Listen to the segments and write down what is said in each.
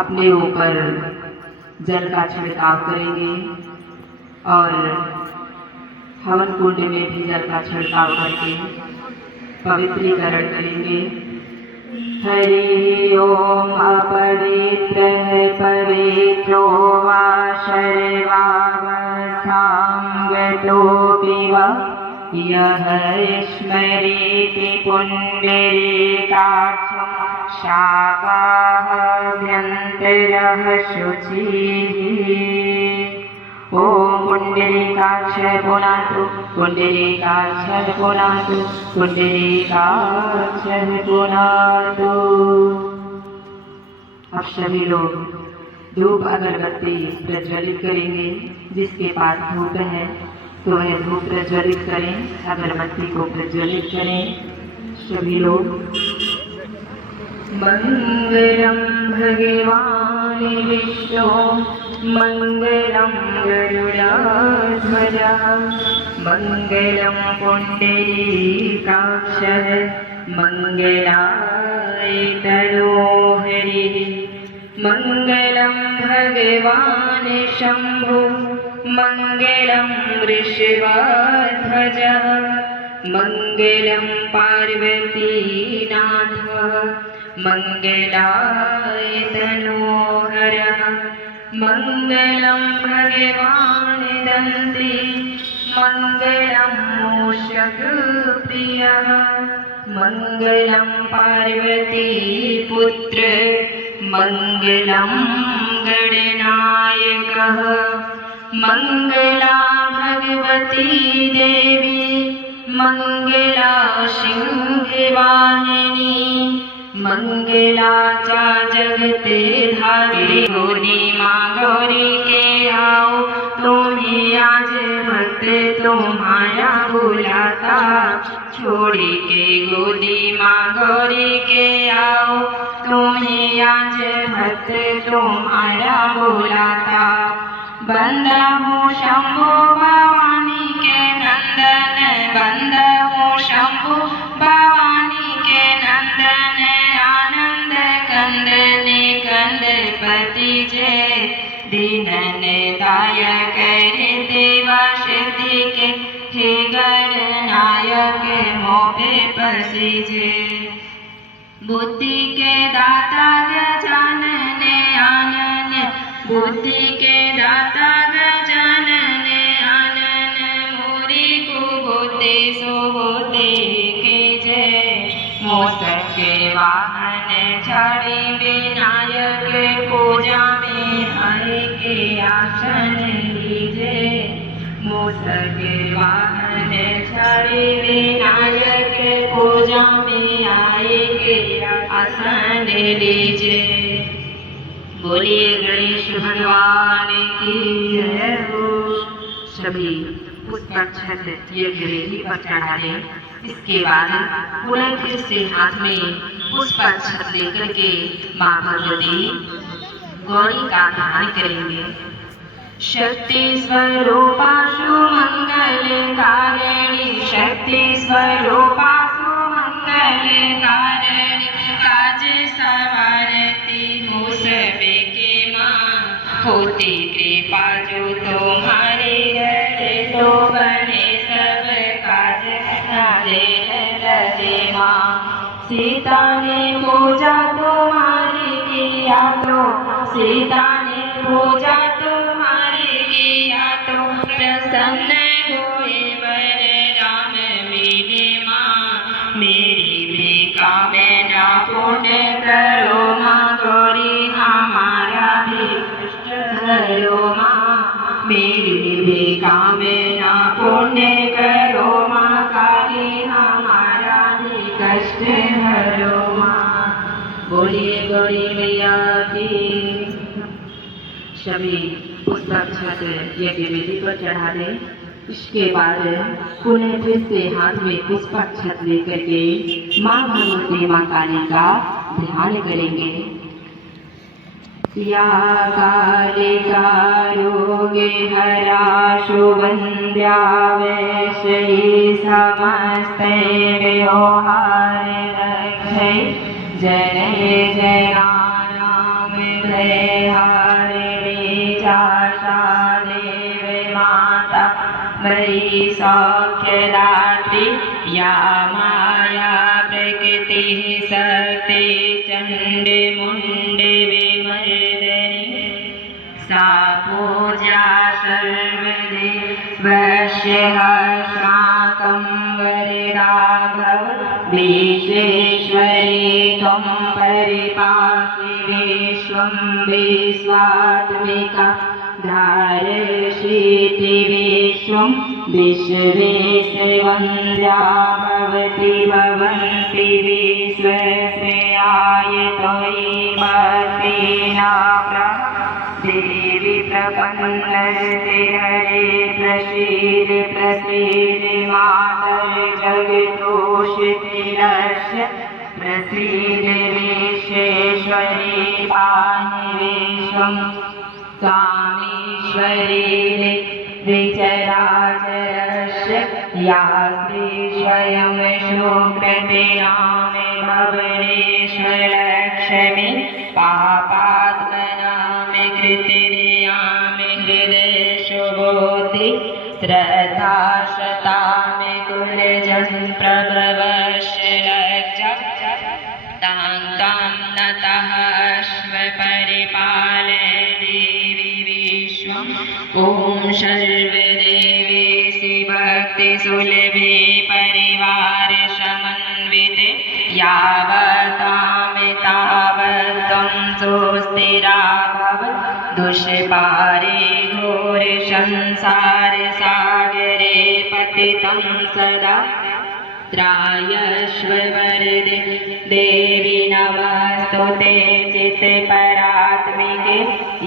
अपने ऊपर जल का छिड़काव करेंगे और हवन कुंड में भी जल का छिड़काव करके पवित्रीकरण करेंगे। हरि ओम अपवित्रः पवित्रो वा सर्वावस्थां गतोऽपि वा यः स्मरेति पुण्डरीकाक्षं शावाहाभ्यन्तरः शुचिः। ओम पुण्डरीकाक्ष पुनातु पुण्डरीकाक्ष पुनातु पुण्डरीकाक्ष पुनातु। अब सभी लोग धूप अगरबत्ती प्रज्वलित करेंगे। जिसके पास धूप है तो वह धूप प्रज्वलित करें, अगरबत्ती को प्रज्वलित करें। सभी लोग मंगलम भगवान विष्णु मंगलम गरुड़ध्वज मंगलम पुण्डरीकाक्षः मंगलाय तनोहरि मंगलम भगवान शंभु मंगलम वृषभाध्वज मंगलम पार्वतीनाथ मंगलाय तनोहरः मंगलम भगवान दन्ती मंगलम मूषक प्रियः मंगलम पार्वती पुत्र मंगलम गणनायकः मंगला भगवती देवी मंगला सिंहवाहिनी मंगला चा जगते धारी। गोरी माँ गौरी के आओ तुम्हें आज भक्त तुम्हारा बुलाता छोड़ी के। गोदी माँ गौरी के आओ तुम्हें आज भक्त तुम्हारा बुलाता। बंदा हूँ शंभु भवानी के नंदन बंदा हूँ शंभु भवानी के नंदन आनंद कंदने कंदपति जय दीनन दायक रे देवा शक्ति के हे गणनायक मोहे पसीजे। बुद्धि के दाता गजानन आनन बुद्धि के दाता गजानन आनन मोरी को बोते सो बोते के जय। मोसक के वाहन झाड़ी विनायक पूजा में आए के आसन लीजे। मोसक के वाहन झाड़ी विनायक पूजा में आए के आसन लीजे। बोलिए गणेश भगवान की जय हो। सभी पुष्पाक्षत यज्ञ वेदी पर चढ़ा दें। इसके बाद पुनः फिर से हाथ में पुष्पाक्षत लेकर के माँ भगवती गौरी का ध्यान करेंगे। शक्ति स्वरूपा सुमंगलकारिणी शक्ति स्वरूपा सुमंगलकारिणी काज सवारती हो सबे के माँ होती कृपा जो तुम्हारे घर तो बने सब काज हरे लगे माँ। सीता ने पूजा तुम्हारी किया तो सीता ने पूजा तुम्हारी किया तो प्रसन्न हुए वर राम मिले माँ। मेरी भी कामना पूर्ण करो माँ गौरी हमारा भी कष्ट हरो माँ। मेरी भी कामना पूर्ण करो माँ काली हमारा भी कष्ट हरो माँ। बोलिए गौरी मैया की। सभी पुष्पाक्षत यज्ञ वेदी पर चढ़ा दें। इसके बाद पुनः फिर से हाथ में पुष्पाक्षत लेकर के माँ भगवती माँ काली का ध्यान करेंगे। या कालिका रोगे हरा शुभंद्या वैश्यी समस्ते व्यवहार रक्षै जय जय सौख्यदात्री या माया प्रकृतिः शक्ति चण्डमुण्डे विमर्दनी सा पूजा सर्वदेवस्य अस्माकं वरदा भव विश्वेश्वरी त्वं परिपासि विश्वं विश्वात्मिका धारयसीति विश्वं विश्वेस्य वन्द्या भवति भवन्ति विश्वश्रेयाय त्वयि भक्तिना देवी प्रपन्नस्ते हरे प्रसीद प्रसीद मातर्जगतोषितिरस्य प्रसीद विश्वेश्वरी पाहि विश्वं स्वामीश्वरी विचराचरस्य या श्री स्वयं शुक्रतिनामे भुवनेश्वरलक्ष्मी पापात्मनामे कृतिर्यामे हृदयशुभोति श्रद्धा शतामे कुलजं प्रभवस्य लज्जा तां तां नतः अश्वपरिपालय देवी विश्वम् ॐ सर्वदेवेशि भक्तिसुलभे परिवार समन्विते यावतामे तावत्त्वं सुस्थिरा भव दुष्पारे घोर संसार सागरे पतितं सदा त्रायस्व वरदे देवी नमस्तुते चित्तपरात्मिके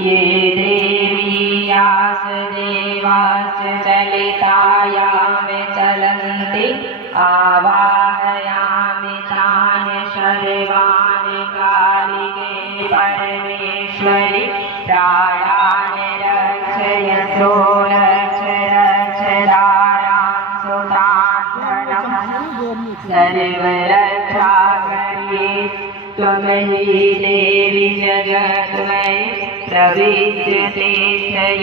ये देवी यास देवाश्च चलितायां चलन्ति आवाहयामि तान् सर्वान् कालिके परमेश्वरि प्राणान् रक्षयसो रक्ष रक्षदारान् सुतान् सर्वरक्षाकरी त्वमयि देवी जगन्मयि प्रविश्यते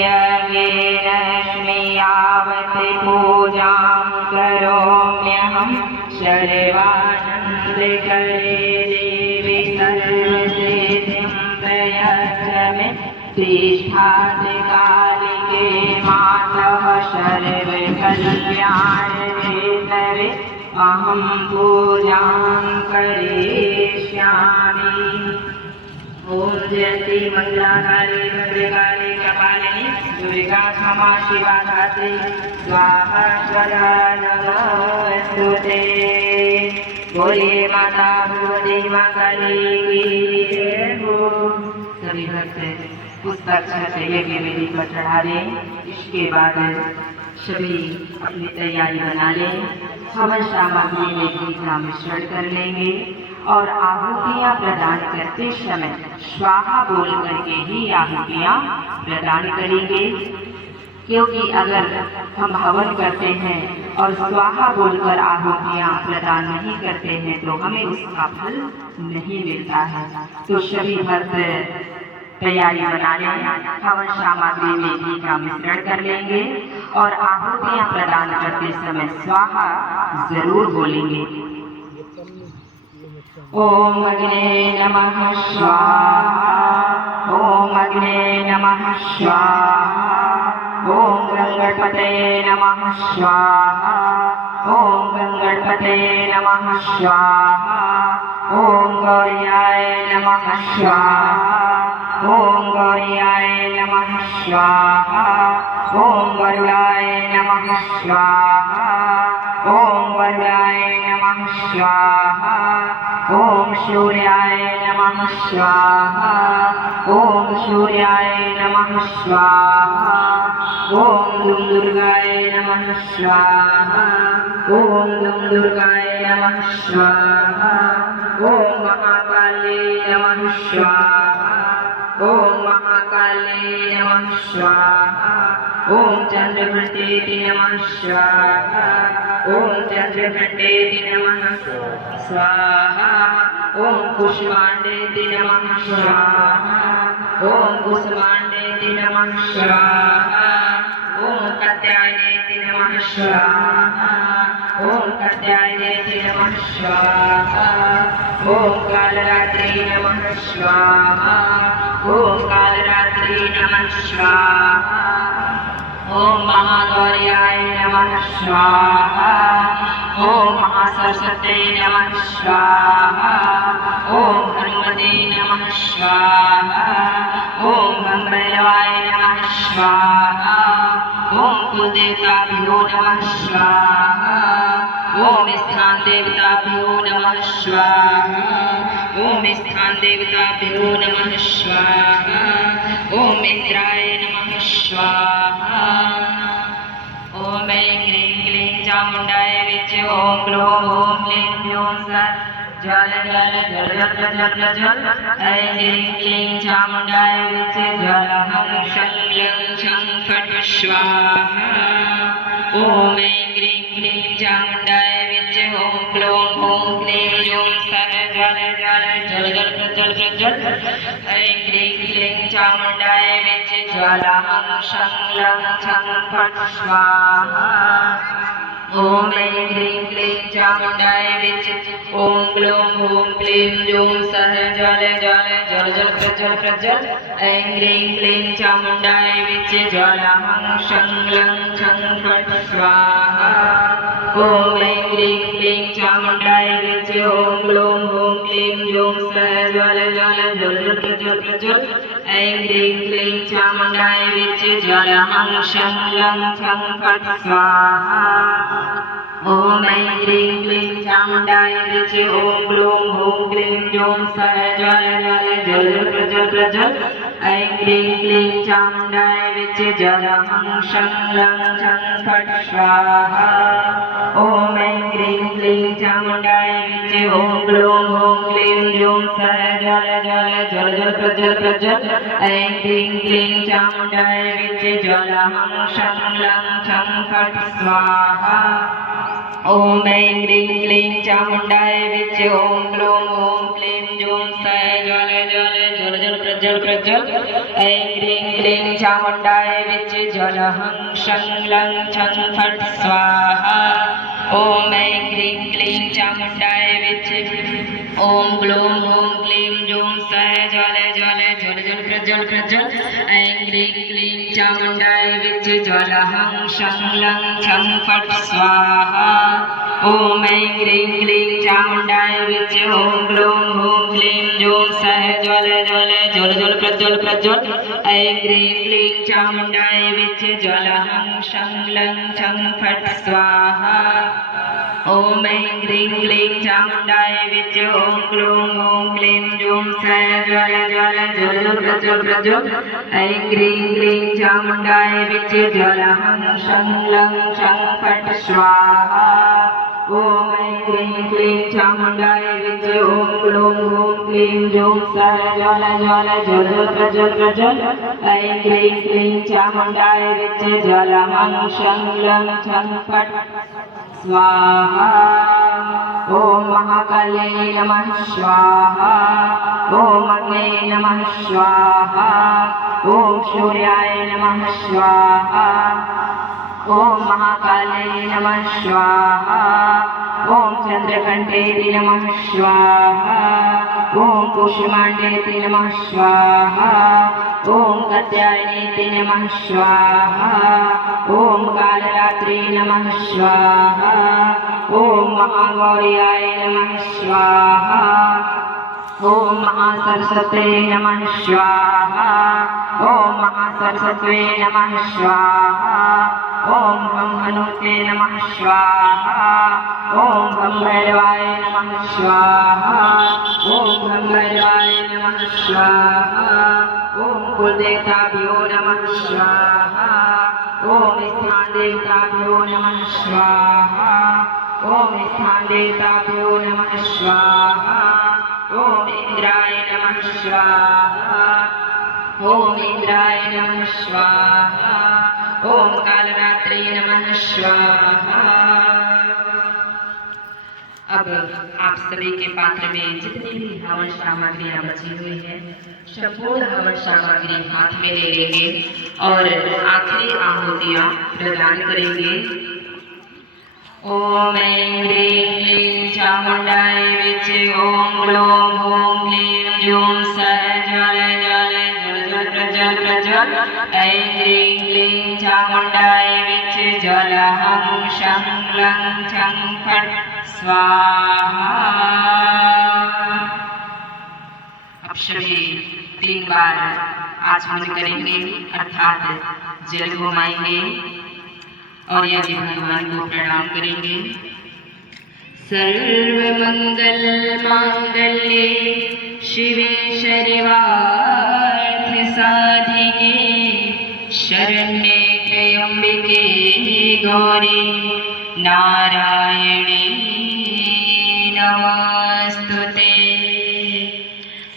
यज्ञेनस्मि यावत् पूजां करोम्यहं सर्वानन्दकरे देवी सर्वसिद्धिं प्रयच्छ मे तिष्ठादिकालिके मातः सर्वकल्याणहेतवे अहं पूजां करिष्यामि। ओम जयंती मंगलाकाली भद्रकाली कपालिनी दुर्गा क्षमा शिवा धात्री स्वाहा स्वधा नमोस्तुते। बोलिए माता भगवती माँ काली की जय हो। सभी भक्त पुस्तक यज्ञ विधि पर चढ़ा दें। इसके बाद सभी अपनी तैयारी बना लें। हवन सामग्री में घी का मिश्रण कर लेंगे और आहुतियाँ प्रदान करते समय स्वाहा बोल करके ही आहुतियाँ प्रदान करेंगे, क्योंकि अगर हम हवन करते हैं और स्वाहा बोलकर आहुतियाँ प्रदान नहीं करते हैं तो हमें उसका फल नहीं मिलता है। तो सभी भक्त तैयारी बना लें। हवन सामग्री में घी का मिश्रण कर लेंगे और आहुतियाँ प्रदान करते समय स्वाहा जरूर बोलेंगे। ओम अग्ने नमः स्वाहा, ओम अग्ने नमः स्वाहा, ओम गंगणपते नमः स्वाहा, ओम गंगणपते नमः स्वाहा, ओम गौर्याय नमः स्वाहा, ओम गौर्याय नमः स्वाहा, ओम गरुडाय नमः स्वाहा, ओम गरुडाय नमः स्वाहा, ओम सूर्याय नमः स्वाहा, ओम सूर्याय नमः स्वाहा, ओम दुर्गाय नमः स्वाहा, ओम दुर्गाय नमः स्वाहा, ओम महाकाली नमः स्वाहा, ओम महाकाली नमः स्वाहा, ओम चंद्रघंटेति नमः स्वाहा, ओम चंद्रघंटेति नमः स्वाहा, ओम कुष्मांडेति नमः स्वाहा, ओम कुष्मांडेति नमः स्वाहा, ओम कात्यायनेति नमः नमः स्वाहा। ओम कात्यायने नमः स्वाहा। ओम कालरात्रि नमः स्वाहा। ओम कालरात्रि नमः स्वाहा। ओम महागौर्याय नमः स्वाहा। ओम महासरस्वते नमः स्वाहा। ओम हनुमते नमः स्वाहा। ओम गंभीराय नमः स्वाहा। ओम कुलदेवताभ्यो नमः स्वाहा। ओम स्थान देवताभ्यो नमः स्वाहा। ओम स्थान देवताभ्यो नमः स्वाहा। ओम इंद्राय नमः स्वाहा। ओम ऐं ह्रीं क्लीं चामुण्डाय विच्चे ओम ग्लौं ओम क्लीं ब्लूं सत् जल जल जल जल जल जल ऐं ह्रीं क्लीं चामुण्डाय विच्चे जल हं शं लं छं फट् स्वाहा। ओम ऐं ह्रीं क्लीं चामुण्डाय विच्चे ओम ग्लौं ओम क्लीं ब्लूं सत् जल जल जल जल जल ऐं ह्रीं क्लीं चामुण्डाय विच्चे जल हं शं लं छं फट् स्वाहा। ओम ऐं ह्रीं क्लीं चामुण्डाय विच्चे ओम ग्लौं ओम क्लीं ब्लूं सः जल जल जल जल जल ऐं ह्रीं क्लीं चामुण्डाय विच्चे जल हं शं लं छं फट् स्वाहा। ओम ऐं ह्रीं क्लीं चामुण्डाय विच्चे ओम ग्लौं ओम क्लीं ब्लूं सः जल जल जल जल ऐं ह्रीं क्लीं चामुण्डाय विच्चे जल हं शं लं छं फट् स्वाहा। ओम ऐं ह्रीं क्लीं चामुण्डाय विच्चे ओम ग्लौं ओम क्लीं ब्लूं सः जल जल जल जल ऐं ह्रीं क्लीं चामुण्डाय विच्चे जल हं शं लं छं फट् स्वाहा। ओम ऐं ह्रीं क्लीं चामुण्डाय विच्चे ओम ग्लौं ओम क्लीं ब्लूं सः जल जल जल ऐं ह्रीं क्लीं चामुण्डाय विच्चे जल हं शं लं छं फट् स्वाहा। ओम ऐं ह्रीं क्लीं चामुण्डाय विच्चे ओम ग्लौं ओम क्लीं ब्लूं सः जल जल जल ऐं ह्रीं क्लीं चामुण्डाय विच्चे जल हं शं लं छं फट् स्वाहा। ओम ऐं ह्रीं क्लीं चामुण्डाय विच्चे ओम ग्लौं ओम क्लीं ब्लूं सः जल जल ऐं ह्रीं क्लीं चामुण्डाय विच्चे जल हं शं लं छं फट् स्वाहा। ओम ऐं ह्रीं क्लीं चामुण्डाय विच्चे ओम ग्लौं ओम क्लीं ब्लूं सः जल जल ऐं ह्रीं क्लीं चामुण्डाय विच्चे जल हं शं लं छं फट् स्वाहा। ओम ऐं ह्रीं क्लीं चामुण्डाय विच्चे ओम ग्लौं ओम क्लीं ब्लूं सः जल जल ऐं ह्रीं क्लीं चामुण्डाय विच्चे जल हं शं लं छं फट् स्वाहा। ओम ऐं ह्रीं क्लीं चामुण्डाय विच्चे ओम ग्लौं ओम क्लीं ब्लूं सः जल जल ऐं ह्रीं क्लीं चामुण्डाय विच्चे जल हं शं लं छं फट् स्वाहा। ओम महाकाल्यै नमः स्वाहा। ओम अग्नये नमः स्वाहा। ओम सूर्याय नमः स्वाहा। ओम महाकाल्यै नमः स्वाहा। ओम चन्द्रघण्टेति नमः स्वाहा। ओम कुष्माण्डेति नमः स्वाहा। ओम कात्यायनेति नमः स्वाहा। ओम कालरात्रि नमः स्वाहा। ओम महागौर्याय नमः स्वाहा। ओम महासरस्वते नमः स्वाहा। ओम महासरस्वते नमः स्वाहा। ओम ब्रह्मणुते नमः स्वाहा। ओम ब्रह्मैवाय नमः स्वाहा। ओम ब्रह्मैवाय नमः स्वाहा। ओम कुलदेवताभ्यो नमः स्वाहा। ओम स्थान देवताभ्यो नमः स्वाहा। ओम स्थान देवताभ्यो नमः स्वाहा। ओम इंद्राय नमः स्वाहा। ओम इंद्राय नमः स्वाहा। ओम कालरात्रि नमः स्वाहा। अब आप सभी के पात्र में जितनी भी हवन सामग्रियां बची हुई है संपूर्ण हवन सामग्री हाथ में ले लेंगे और आखिरी आहुतियां प्रदान करेंगे। ओम ऐं ह्रीं क्लीं चामुण्डाय विचे ओम ग्लौं ॐ क्लीं जूं सः ज्वल ज्वल ज्वल प्रज्वल प्रज्वल ऐं ह्रीं क्लीं चामुण्डाय विचे ज्वल हं शं क्लं छं फट् स्वाहा। अब सभी 3 बार आचमन करेंगे अर्थात जल घुमाएंगे और यदि भगवान को प्रणाम करेंगे। सर्वमंगल मांगल्ये शिवे सर्वार्थ साधिके शरण्ये त्र्यंबके गौरी नारायणी नमस्तुते।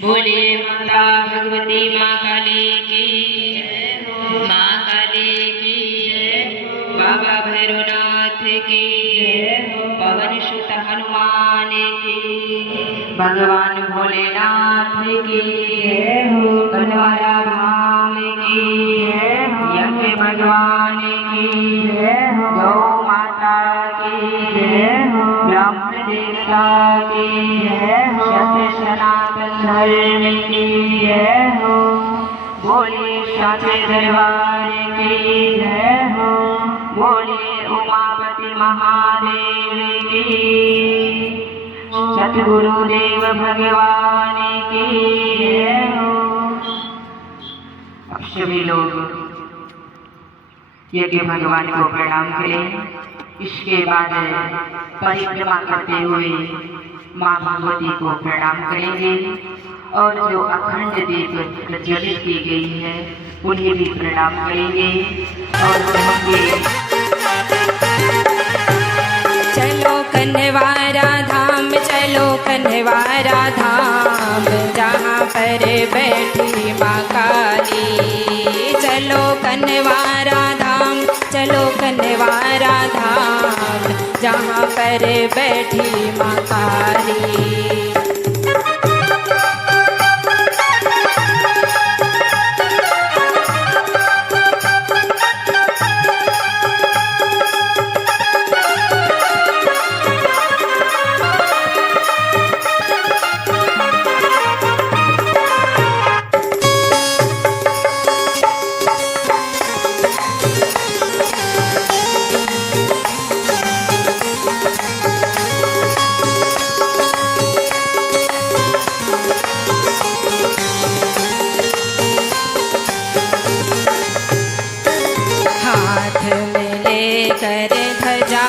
बोलिए माता भगवती माँ काली की, माँ काली की, बाबा भैरवनाथ की, पवन सुत हनुमान की, भगवान भोलेनाथ की, कनवारा धाम की, यज्ञ भगवान की, गौ माता की, ब्राह्मण देवता की, सत्य सनातन धर्म की, बोलिए साचे दरबार की, बोलिए उमापति महादेव की, सतगुरुदेव भगवान की। अब सभी लोग यज्ञ भगवान को प्रणाम करें। इसके बाद परिक्रमा करते हुए माँ भगवती को प्रणाम करेंगे और जो अखंड दीप प्रज्वलित की गई है उन्हें भी प्रणाम करेंगे और कहेंगे चलो कन्हवारा धाम, चलो कन्हवारा धाम, जहाँ पर बैठी माँ काली। चलो कन्हवारा धाम, चलो कन्हवारा धाम, जहाँ पर बैठी माँ काली। हाथ में लेकर ध्वजा